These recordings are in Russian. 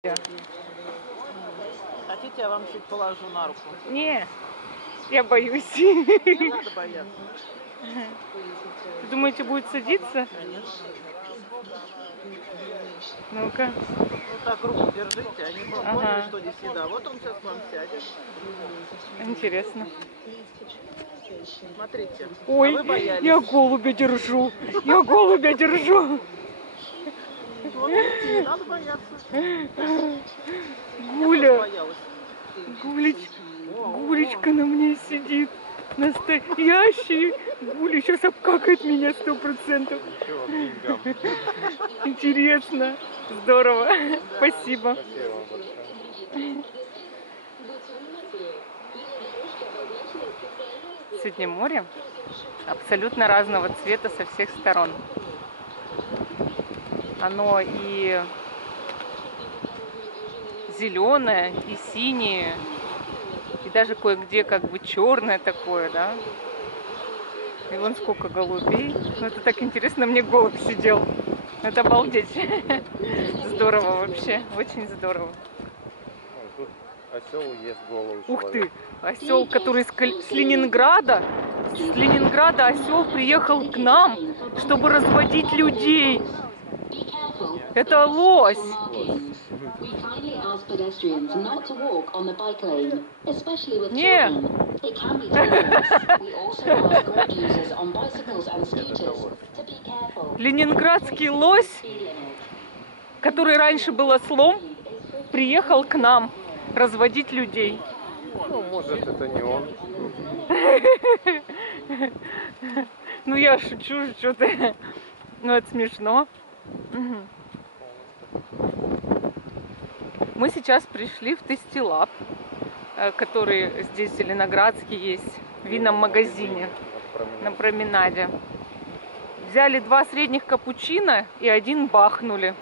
Хотите, я вам чуть положу на руку? Не, я боюсь. Не надо бояться. Думаете, будет садиться? Конечно. Ну-ка. Вот так руку держите, они поняли, что здесь еда. Вот он сейчас к вам сядет. Интересно. Смотрите. Ой, а вы боялись. я голубя держу. Я голубя держу. Вот видите, не надо бояться. Гуля. Гулечка на мне сидит. Настоящий. Гуля сейчас обкакает меня 100%. Интересно. Здорово. Спасибо. Сегодня море абсолютно разного цвета со всех сторон. Оно и зеленое, и синее, и даже кое-где как бы черное такое, да. И вон сколько голубей. Ну, это так интересно, мне голубь сидел. Это обалдеть. Здорово вообще, очень здорово. Тут осел ест голову человека. Ух ты, осел, который с Ленинграда. С Ленинграда осел приехал к нам, чтобы разводить людей. Это лось. Не. Ленинградский лось, который раньше был ослом, приехал к нам разводить людей. Ну, может, это не он. Ну, я шучу, что-то. Ну, это смешно. Мы сейчас пришли в Тестилаб, который здесь в Зеленоградске есть, в винном магазине на променаде. Взяли 2 средних капучино и 1 бахнули.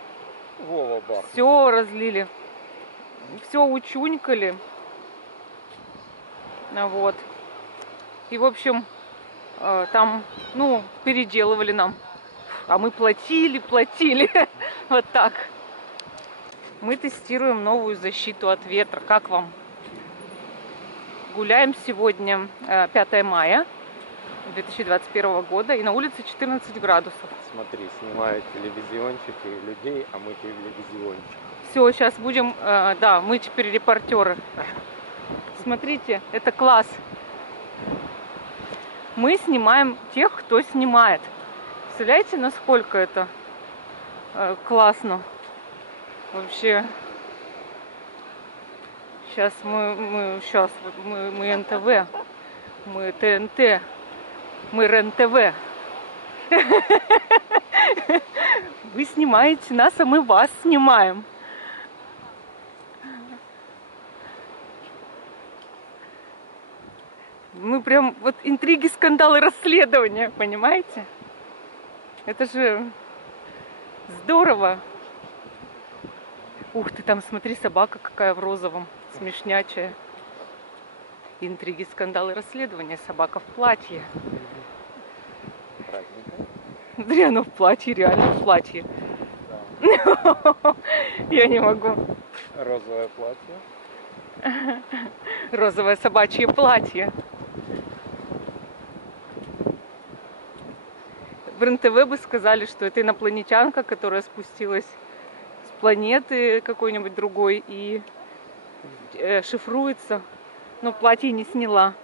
Вова бах. Все разлили, все учунькали. Вот. И, в общем, там, ну, переделывали нам. А мы платили. Вот так. Мы тестируем новую защиту от ветра. Как вам? Гуляем сегодня 5 мая 2021 года. И на улице 14 градусов. Смотри, снимают телевизиончики людей, а мы телевизиончик. Все, сейчас будем... да, мы теперь репортеры. Смотрите, это класс. Мы снимаем тех, кто снимает. Представляете, насколько это классно? Вообще. Сейчас мы НТВ, мы ТНТ, мы РЕН-ТВ. Вы снимаете нас, а мы вас снимаем. Мы прям вот интриги, скандалы, расследования, понимаете? Это же здорово. Ух ты, там смотри, собака какая в розовом, смешнячая. Интриги, скандалы, расследования. Собака в платье. Смотри, она в платье, реально в платье. Да. Я не могу. Розовое платье. Розовое собачье платье. В РЕН-ТВ бы сказали, что это инопланетянка, которая спустилась с планеты какой-нибудь другой и шифруется, но платье не сняла.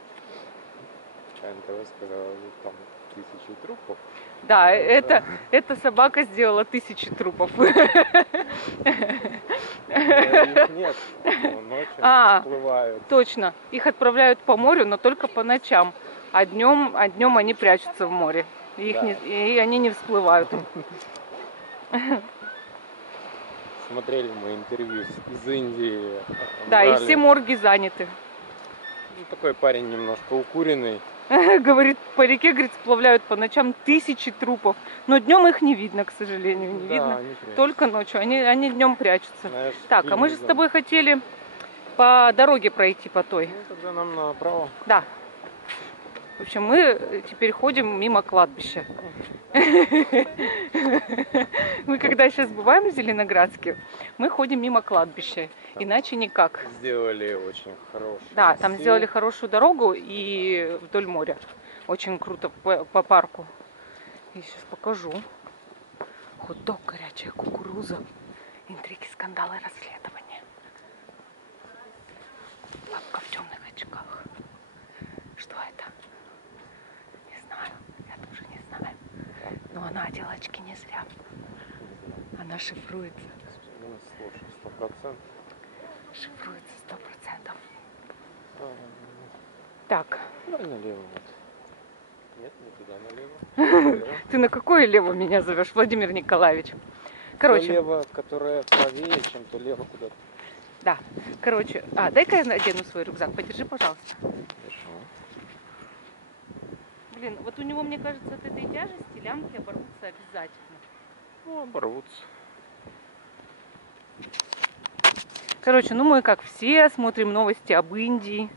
НТВ сказала, там 1000 трупов. Да, эта собака сделала 1000 трупов. Их нет, ночью всплывают. Точно. Их отправляют по морю, но только по ночам. А днем они прячутся в море. И они не всплывают. Смотрели мы интервью из Индии. Да, и все морги заняты. Ну, такой парень немножко укуренный. Говорит, по реке, говорит, сплавляют по ночам 1000 трупов. Но днем их не видно, к сожалению, не видно. Только ночью. Они днем прячутся. Знаешь, так, а мы же с тобой хотели по дороге пройти по той. Ну, тогда нам направо. Да. В общем, мы теперь ходим мимо кладбища. Мы когда сейчас бываем в Зеленоградске, мы ходим мимо кладбища. Иначе никак. Сделали очень хорошую. Да, там сделали хорошую дорогу и вдоль моря. Очень круто по парку. Я сейчас покажу. Хот-дог, горячая кукуруза. Интриги, скандалы, расследования. Бабка в темных очках. Что это? Не знаю. Я тоже не знаю. Но она одела очки не зря. Она шифруется. Ну, слушай, 100%. Шифруется 100%. Так. Давай налево вот. Нет, не туда, налево. Ты на какое лево меня зовешь, Владимир Николаевич? Короче. То лево, которое правее, чем то лево куда-то. Да. Короче. Дай-ка я надену свой рюкзак. Подержи, пожалуйста. Хорошо. Блин, вот у него, мне кажется, от этой тяжести лямки оборвутся обязательно. Ну, оборвутся. Короче, ну мы, как все, смотрим новости об Индии,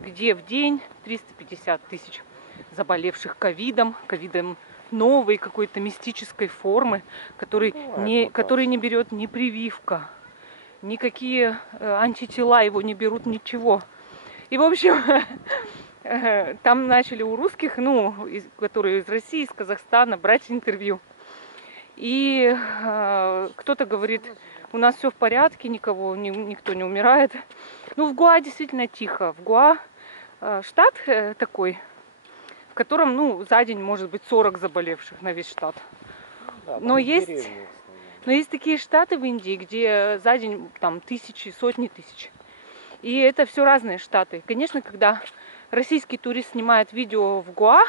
где в день 350 тысяч заболевших ковидом новой какой-то мистической формы, который не берет ни прививка, никакие антитела его не берут, ничего. И, в общем, там начали у русских, которые из России, из Казахстана, брать интервью. И кто-то говорит, у нас все в порядке, никто не умирает. Ну, в Гоа действительно тихо. В Гоа штат такой, в котором, за день может быть 40 заболевших на весь штат. Да, но есть такие штаты в Индии, где за день там тысячи, сотни тысяч. И это все разные штаты. Конечно, когда российский турист снимает видео в Гоа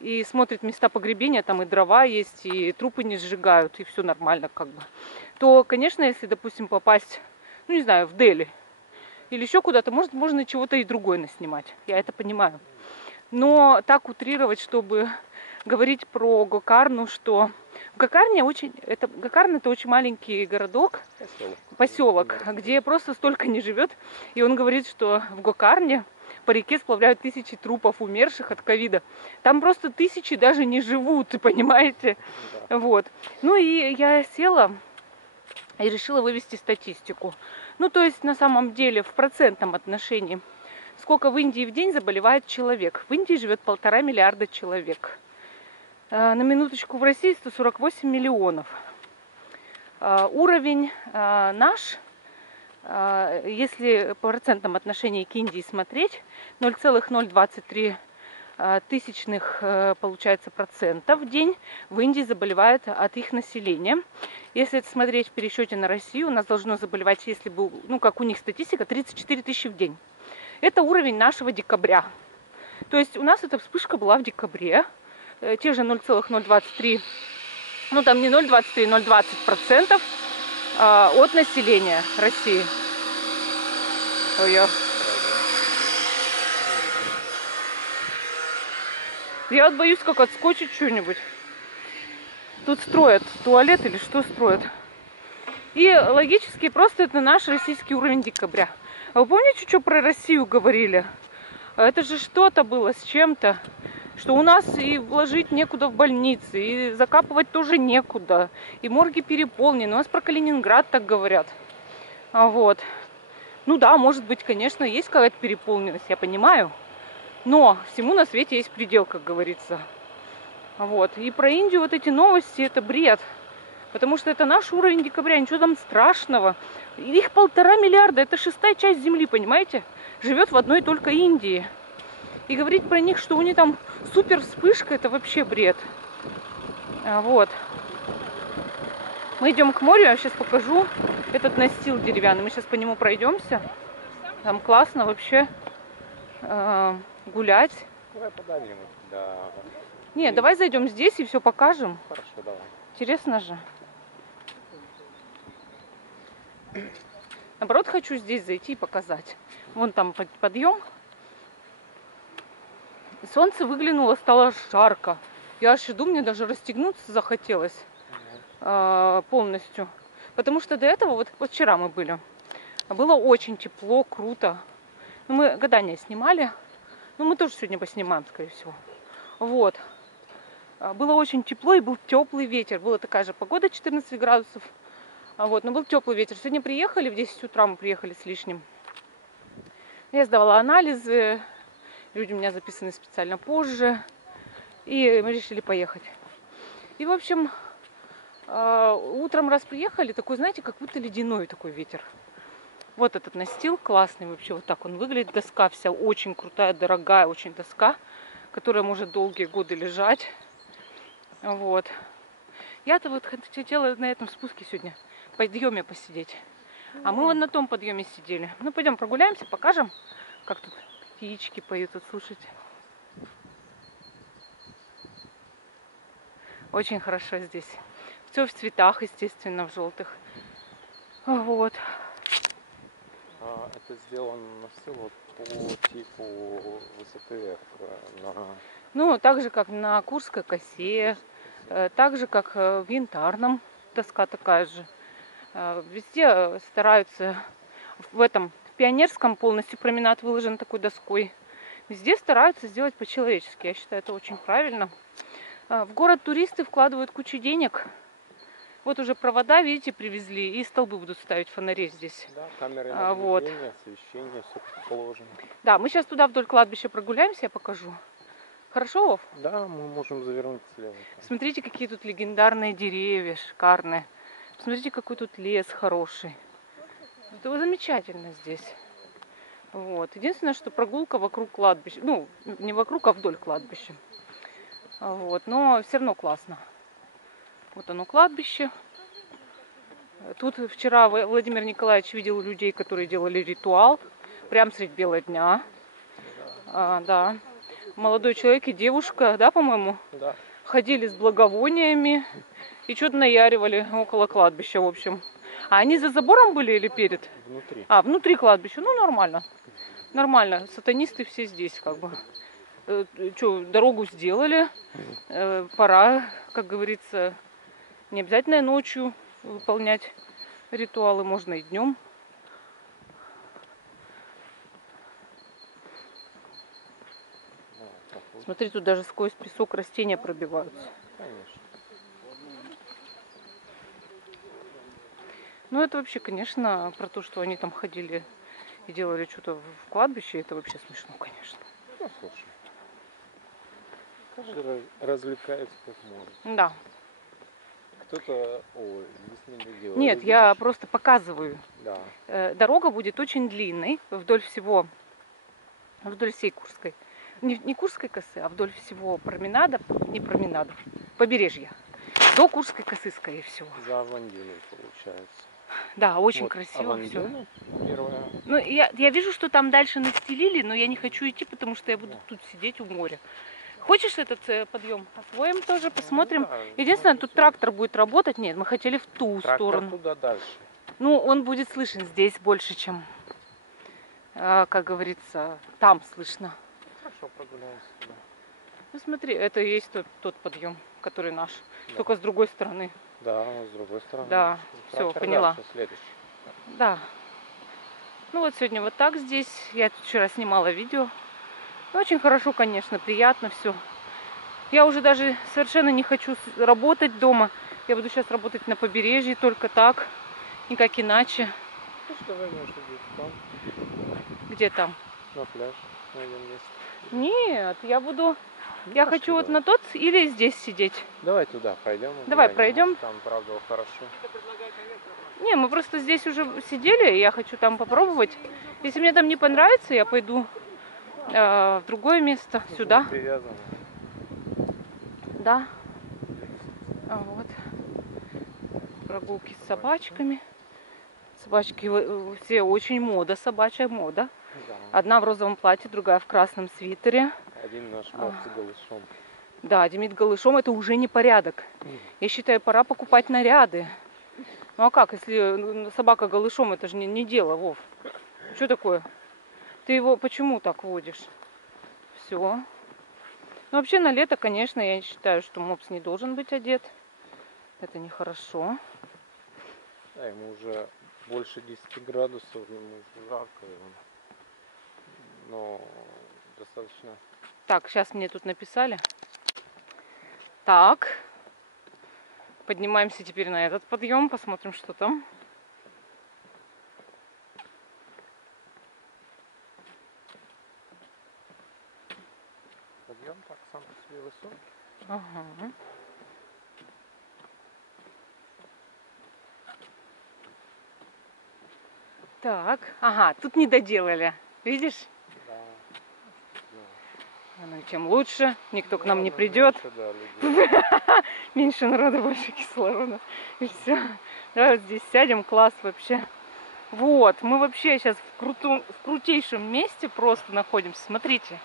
и смотрит места погребения, там и дрова есть, и трупы не сжигают, и все нормально как бы, то, конечно, если, допустим, попасть, в Дели или еще куда-то, можно чего-то и другое наснимать. Я это понимаю. Но так утрировать, чтобы говорить про Гокарну, что Гокарн это очень маленький городок, поселок, где просто столько не живет. И он говорит, что в Гокарне по реке сплавляют тысячи трупов умерших от ковида. Там просто тысячи даже не живут, понимаете? Да. Вот. Ну и я села и решила вывести статистику. То есть на самом деле в процентном отношении, сколько в Индии в день заболевает человек. В Индии живет 1,5 миллиарда человек. На минуточку, в России 148 миллионов. Уровень наш, если по процентном отношении к Индии смотреть, 0,023 получается процентов в день в Индии заболевает от их населения. Если это смотреть в пересчете на Россию, у нас должно заболевать, если бы, как у них статистика, 34 тысячи в день. Это уровень нашего декабря. То есть у нас эта вспышка была в декабре. Те же 0,023, там не 0,23, 0,20% от населения России. Я вот боюсь, как отскочить что-нибудь. Тут строят туалет или что строят. И логически просто это наш российский уровень декабря. А вы помните, что про Россию говорили? Это же что-то было с чем-то. Что у нас и вложить некуда в больницы, и закапывать тоже некуда. И морги переполнены. У нас про Калининград так говорят. Вот. Да, может быть, конечно, есть какая-то переполненность, я понимаю. Но всему на свете есть предел, как говорится. Вот. И про Индию вот эти новости, это бред. Потому что это наш уровень декабря, ничего там страшного. Их 1,5 миллиарда, это 6-я часть земли, понимаете? Живет в одной только Индии. И говорить про них, что у них там супер вспышка, это вообще бред. Вот. Мы идем к морю, я сейчас покажу этот настил деревянный. Мы сейчас по нему пройдемся. Там классно вообще гулять. Давай подальше. Да. Не, давай зайдем здесь и все покажем. Хорошо, давай. Интересно же. Наоборот, хочу здесь зайти и показать. Вон там подъем. Солнце выглянуло, стало жарко. Я аж иду, мне даже расстегнуться захотелось полностью. Потому что до этого, вот вчера мы были, было очень тепло, круто. Мы гадания снимали. Ну, мы тоже сегодня поснимаем, скорее всего. Вот. Было очень тепло и был теплый ветер. Была такая же погода, 14 градусов. Вот, но был теплый ветер. Сегодня приехали, в 10 утра мы приехали с лишним. Я сдавала анализы. Люди у меня записаны специально позже. И мы решили поехать. И, в общем, утром раз приехали, такой, знаете, как будто ледяной такой ветер. Вот этот настил классный вообще, вот так он выглядит. Доска вся очень крутая, дорогая очень доска, которая может долгие годы лежать. Вот. Я-то вот хотела на этом спуске сегодня, подъеме посидеть. А мы вот на том подъеме сидели. Ну, пойдем прогуляемся, покажем, как тут птички поют, вот слушайте. Очень хорошо здесь. Все в цветах, естественно, в желтых. Вот. Это сделано все вот по типу высоты Ну, так же, как на Курской косе, так же, как в Янтарном, доска такая же. Везде стараются, в Пионерском полностью променад выложен такой доской. Везде стараются сделать по-человечески. Я считаю, это очень правильно. В город туристы вкладывают кучу денег. Вот уже провода, видите, привезли, и столбы будут ставить, фонари здесь. Да, камеры наблюдения, освещение, все как положено. Да, мы сейчас туда вдоль кладбища прогуляемся, я покажу. Хорошо, Вов? Да, мы можем завернуть слева. Смотрите, какие тут легендарные деревья, шикарные. Смотрите, какой тут лес хороший. Это замечательно здесь. Вот. Единственное, что прогулка вокруг кладбища. Ну, не вокруг, а вдоль кладбища. Вот. Но все равно классно. Вот оно кладбище. Тут вчера Владимир Николаевич видел людей, которые делали ритуал. Прямо средь бела дня. Да. Молодой человек и девушка, да, по-моему? Да. Ходили с благовониями и что-то наяривали около кладбища, в общем. А они за забором были или перед? Внутри. Внутри кладбища. Ну, нормально. Нормально. Сатанисты все здесь, как бы. Дорогу сделали. Пора, как говорится, не обязательно ночью выполнять ритуалы, можно и днем. Смотри, тут даже сквозь песок растения пробиваются. Конечно. Ну, это вообще, конечно, про то, что они там ходили и делали что-то в кладбище, это вообще смешно, конечно. Ну, слушай. Каждый развлекается как может. Да. Кто-то... Ой, здесь нельзя делать. Нет, Видишь? я просто показываю. Да. Дорога будет очень длинной вдоль всей Курской. Не Курской косы, а вдоль всего променада, не променада, побережья. До Курской косы, скорее всего. За Авандиной получается. Да, очень вот красиво все. Авандина первая. Ну, я вижу, что там дальше настелили, но я не хочу идти, потому что я буду тут сидеть у моря. Хочешь этот подъем освоим тоже, посмотрим? Ну, да, Единственное, тут трактор будет работать. Нет, мы хотели в ту сторону. Туда дальше. Ну, он будет слышен здесь больше, чем, как говорится, там слышно. Хорошо, прогуляемся туда. Ну, смотри, это и есть тот подъем, который наш. Да. Только с другой стороны. Да, с другой стороны. Да, все, поняла. Дальше, следующий. Да. Ну вот сегодня вот так здесь. Я тут вчера снимала видео. Очень хорошо, конечно, приятно все. Я уже даже совершенно не хочу работать дома. Я буду сейчас работать на побережье, только так, никак иначе. Ну что, давай, может, где-то там, Где там? на пляж найдем место. Нет, я буду... Я пошли, хочу вот давай. на тот или здесь сидеть. Давай туда пройдем. Давай глянем. пройдем. Там, правда, хорошо. Не, мы просто здесь уже сидели, и я хочу там попробовать. Если мне там не понравится, я пойду в другое место, сюда. Привязано. Да. Вот. Прогулки с собачками. Собачки все очень мода, собачья мода. Да. Одна в розовом платье, другая в красном свитере. Один наш мопс с голышом. Да, Демид голышом, это уже не порядок. Я считаю, пора покупать наряды. Ну а как, если собака голышом, это же не дело, Вов. Что такое? Ты его почему так водишь? Все. Ну вообще на лето, конечно, я считаю, что мопс не должен быть одет. Это нехорошо. Да, ему уже больше 10 градусов, ему уже жарко. Но достаточно. Так, сейчас мне тут написали. Так. Поднимаемся теперь на этот подъем, посмотрим, что там. Подъем так сам по себе высокий. Ага. Так, ага, тут не доделали. Видишь? Да. Ну, тем лучше, никто к нам не придет. Меньше народа, больше кислорода. И все. Давай вот здесь сядем, класс вообще. Вот, мы вообще сейчас в крутейшем месте просто находимся. Смотрите.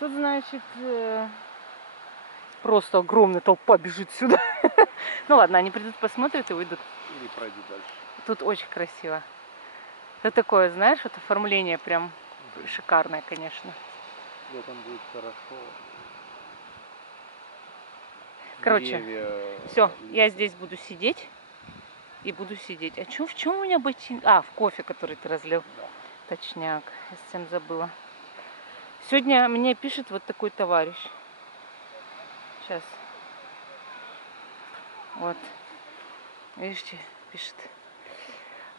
Тут, значит, просто огромная толпа бежит сюда. Ну ладно, они придут, посмотрят и выйдут. Или пройди дальше. Тут очень красиво. Это такое, знаешь, вот оформление прям шикарное, конечно. Летом будет хорошо. Короче, Деревья, все, я листья. здесь буду сидеть. И буду сидеть. А в чем у меня ботинки? А, в кофе, который ты разлил. Да. Точняк, я совсем забыла. Сегодня мне пишет вот такой товарищ. Сейчас. Вот. Видите, пишет.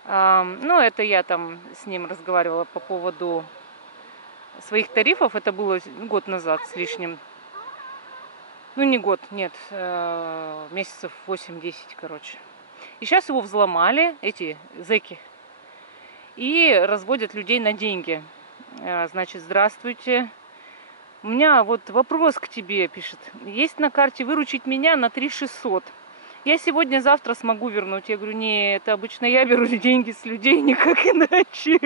Ну, это я там с ним разговаривала по поводу своих тарифов. Это было год назад с лишним. Ну, не год, нет. Месяцев 8-10, короче. И сейчас его взломали, эти зэки. И разводят людей на деньги. Значит, здравствуйте. У меня вот вопрос к тебе, пишет. Есть на карте выручить меня на 3600. Я сегодня-завтра смогу вернуть. Я говорю, не, это обычно я беру деньги с людей, никак иначе.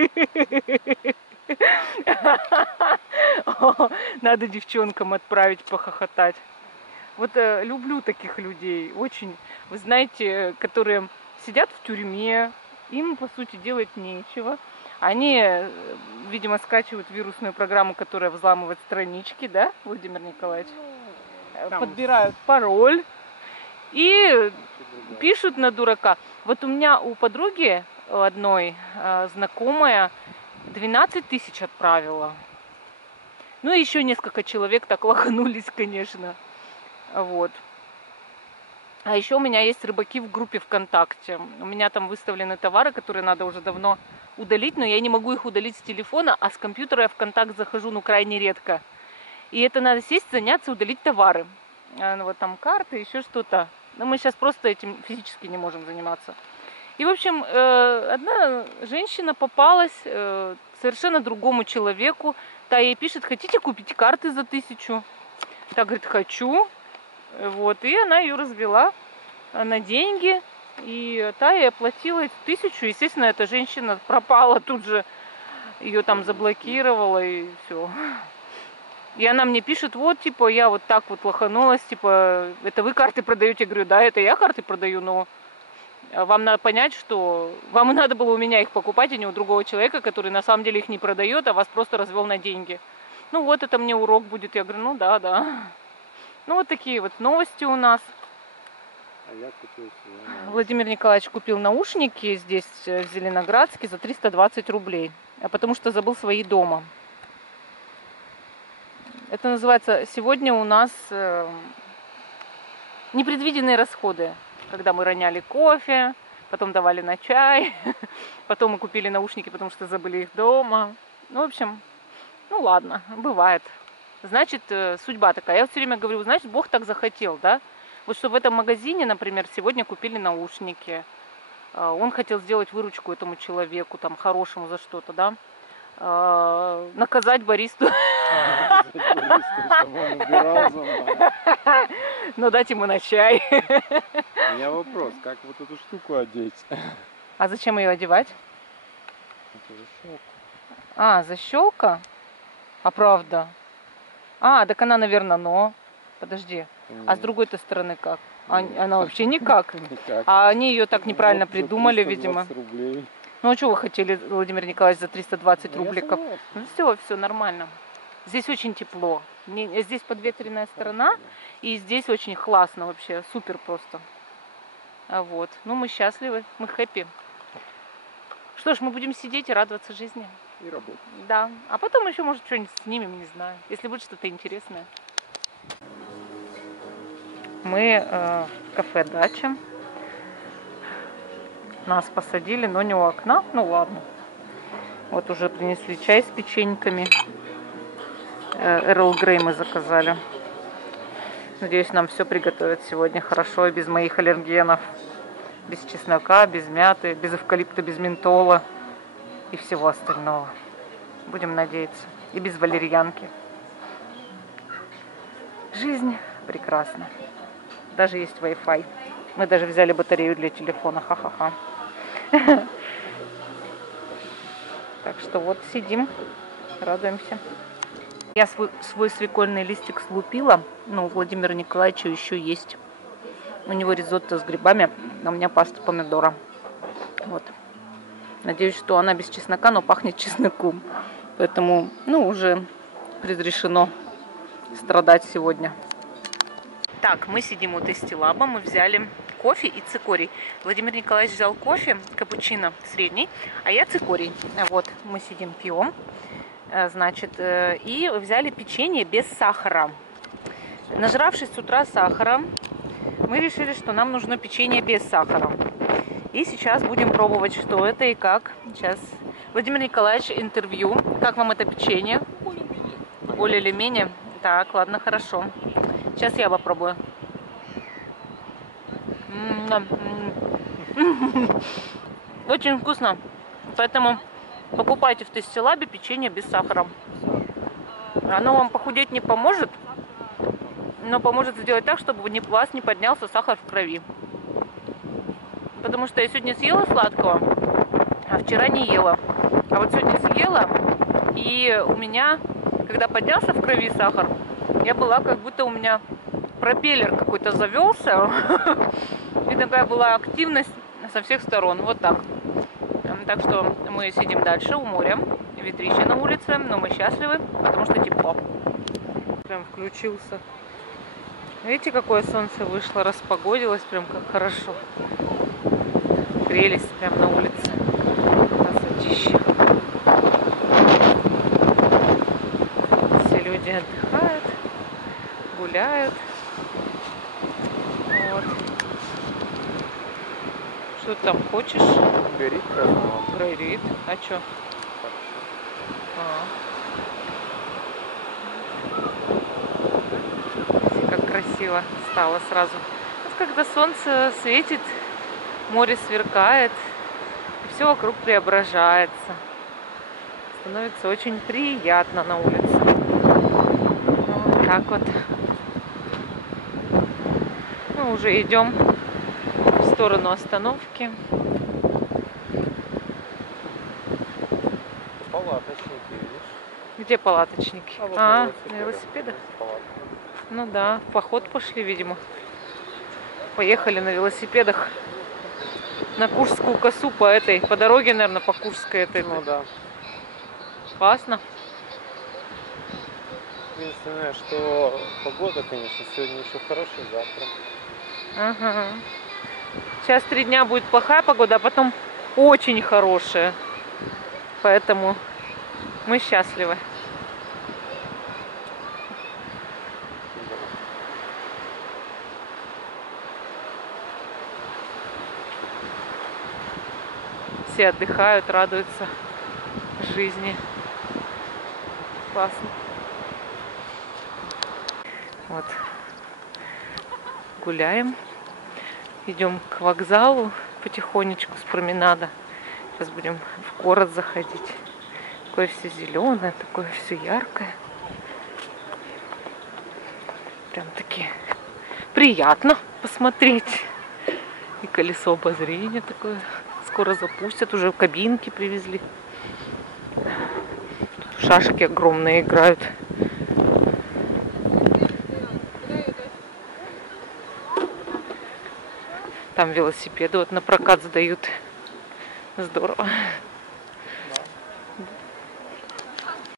Надо девчонкам отправить похохотать. Вот люблю таких людей. Очень, вы знаете, которые сидят в тюрьме, им, по сути, делать нечего. Они, видимо, скачивают вирусную программу, которая взламывает странички, да, Владимир Николаевич? Подбирают пароль и пишут на дурака. Вот у меня у подруги одной знакомая 12 тысяч отправила. Ну и еще несколько человек так лоханулись, конечно. Вот. А еще у меня есть рыбаки в группе ВКонтакте. У меня там выставлены товары, которые надо уже давно удалить, но я не могу их удалить с телефона, а с компьютера я в контакт захожу, ну, крайне редко. И это надо сесть, заняться, удалить товары. Ну, вот там карты, еще что-то. Но мы сейчас просто этим физически не можем заниматься. И, в общем, одна женщина попалась совершенно другому человеку. Та ей пишет, хотите купить карты за 1000? Та говорит, хочу. Вот, и она ее развела на деньги, и та ей оплатила 1000. Естественно, эта женщина пропала тут же, ее там заблокировала, и все. И она мне пишет, вот, типа, я вот так вот лоханулась, типа, это вы карты продаете? Я говорю, да, это я карты продаю, но вам надо понять, что вам надо было у меня их покупать, а не у другого человека, который на самом деле их не продает, а вас просто развел на деньги. Ну вот, это мне урок будет. Я говорю, ну да, да. Ну, вот такие вот новости у нас. А я купил Владимир Николаевич купил наушники здесь, в Зеленоградске, за 320 рублей. Потому что забыл свои дома. Это называется сегодня у нас непредвиденные расходы. Когда мы роняли кофе, потом давали на чай, потом мы купили наушники, потому что забыли их дома. Ну, в общем, ну ладно, бывает. Значит, судьба такая. Я все время говорю, значит, Бог так захотел, да? Вот что в этом магазине, например, сегодня купили наушники. Он хотел сделать выручку этому человеку, там, хорошему за что-то, да? Наказать баристу. Но дать ему на чай. У меня вопрос, как вот эту штуку одеть? А зачем ее одевать? Это защелка. А, защелка? А правда? А, так она, наверное, но. Подожди. А с другой-то стороны как? Она вообще никак. Никак. А они ее так неправильно Вот за придумали, 320 видимо. рублей. Ну а что вы хотели, Владимир Николаевич, за 320 Ну, рублей? я Как? согласен. Ну все нормально. Здесь очень тепло. Здесь подветренная сторона, и здесь очень классно вообще, супер просто. Вот. Ну мы счастливы, мы хэппи. Что ж, мы будем сидеть и радоваться жизни. и работать. Да. А потом еще, может, что-нибудь снимем, не знаю. Если будет что-то интересное. Мы в кафе «Дача». Нас посадили, но не у окна. Ну ладно. Вот уже принесли чай с печеньками. Эрл Грей мы заказали. Надеюсь, нам все приготовят сегодня хорошо и без моих аллергенов. Без чеснока, без мяты, без эвкалипта, без ментола и всего остального. Будем надеяться. И без валерьянки. Жизнь прекрасна. Даже есть Wi-Fi. Мы даже взяли батарею для телефона. Ха-ха-ха. Так что вот сидим, радуемся. Я свой свекольный листик слупила, но у Владимира Николаевича еще есть. У него ризотто с грибами, а у меня паста помидора. Вот. Надеюсь, что она без чеснока, но пахнет чесноком. Поэтому, уже предрешено страдать сегодня. Так, мы сидим у Тестилаба, мы взяли кофе и цикорий. Владимир Николаевич взял кофе, капучино средний, а я цикорий. Вот, мы сидим, пьем. Значит, и взяли печенье без сахара. Нажравшись с утра сахара, мы решили, что нам нужно печенье без сахара. И сейчас будем пробовать, что это и как. Сейчас, Владимир Николаевич, интервью. Как вам это печенье? Более или менее. Так, ладно, хорошо. Сейчас я попробую. Очень вкусно. Поэтому покупайте в Тестилабе печенье без сахара. Оно вам похудеть не поможет, но поможет сделать так, чтобы у вас не поднялся сахар в крови. Потому что я сегодня съела сладкого, а вчера не ела. А вот сегодня съела, и у меня, когда поднялся в крови сахар, я была, как будто у меня пропеллер какой-то завелся. И такая была активность со всех сторон. Вот так. Так что мы сидим дальше у моря. Ветрище на улице, но мы счастливы, потому что тепло. Прям включился. Видите, какое солнце вышло, распогодилось, прям как хорошо. Грелись прям на улице. Красотища. Все люди отдыхают, гуляют. Вот. Что ты там хочешь? Горит красного. Горит. А что? Как красиво стало сразу. Когда солнце светит, море сверкает, и все вокруг преображается. Становится очень приятно на улице. Вот так вот. Мы уже идем в сторону остановки. Палаточники, видишь? Где палаточники? Вот на велосипедах? Палатки. Ну да, в поход пошли, видимо. Поехали на велосипедах на Куршскую косу по дороге, наверное, по Куршской этой. Ну да. Классно. Единственное, что погода, конечно, сегодня еще хорошая, завтра. Ага. Сейчас 3 дня будет плохая погода, а потом очень хорошая. Поэтому мы счастливы. Все отдыхают, радуются жизни. Классно. Вот. Гуляем. Идем к вокзалу потихонечку с променада. Сейчас будем в город заходить. Такое все зеленое, такое все яркое. Прям таки приятно посмотреть. И колесо обозрения такое. Скоро запустят, уже кабинки привезли. Шашки огромные играют. Там велосипеды вот на прокат сдают. Здорово.